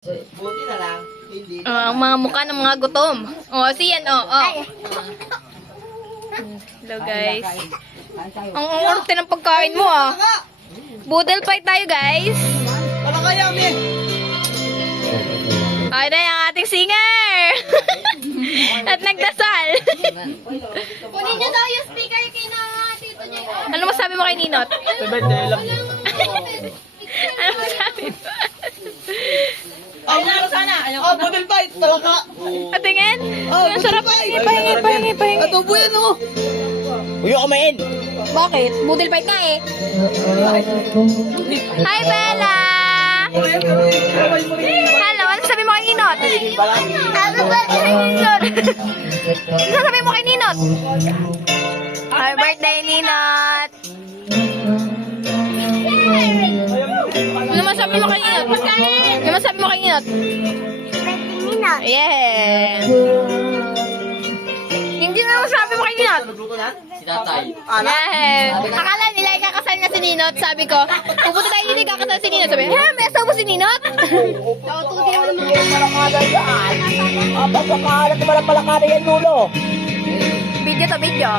Buti na lang. Hindi. Ang mga mukha ng mga gutom. Si yan, Hello, guys. Ang orte ng pagkain mo, Boodle fight tayo, guys. Wala kaya, Min. Ay, na yung ating singer. At nagdasal. Kunin niyo daw yung sticker kay na tito niya. Ano masabi mo kay Ninot? Ano masabi mo? Budel fight. Talaga. At tingin? Ang sarap. Pahingi. Adobo yan, Uyo kumain. Bakit? Boodle fight ka eh. Hi, Bella! Hello, ano sabi mo kay Ninot? Ano ba kay Ninot? Ano sabi mo kay Ninot? Happy birthday, Ninot! Ano masabi mo kay Ninot? Ano masabi mo kay Ninot? Yeah! Hindi na masabi mo kay Ninot? Si tatay. Yeah. Akala nila ikakasal na si Ninot. Sabi ko, pupunta tayo dito ikakasal si Ninot. Sabi, may asawa si Ninot? Pagkakalat na malapalakada yan, Lulo. Video to video.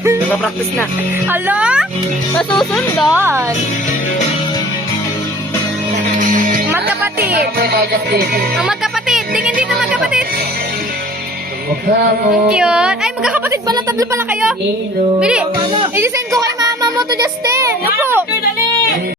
Nakapractice na. Hala? Nasusundan. Magkapatid. Ang magkapatid. Tingin dito magkapatid. Ang cute. Ay, magkakapatid pala. Tatlo pala kayo. Bili. I-send ko kay mama mo to Justin. Opo.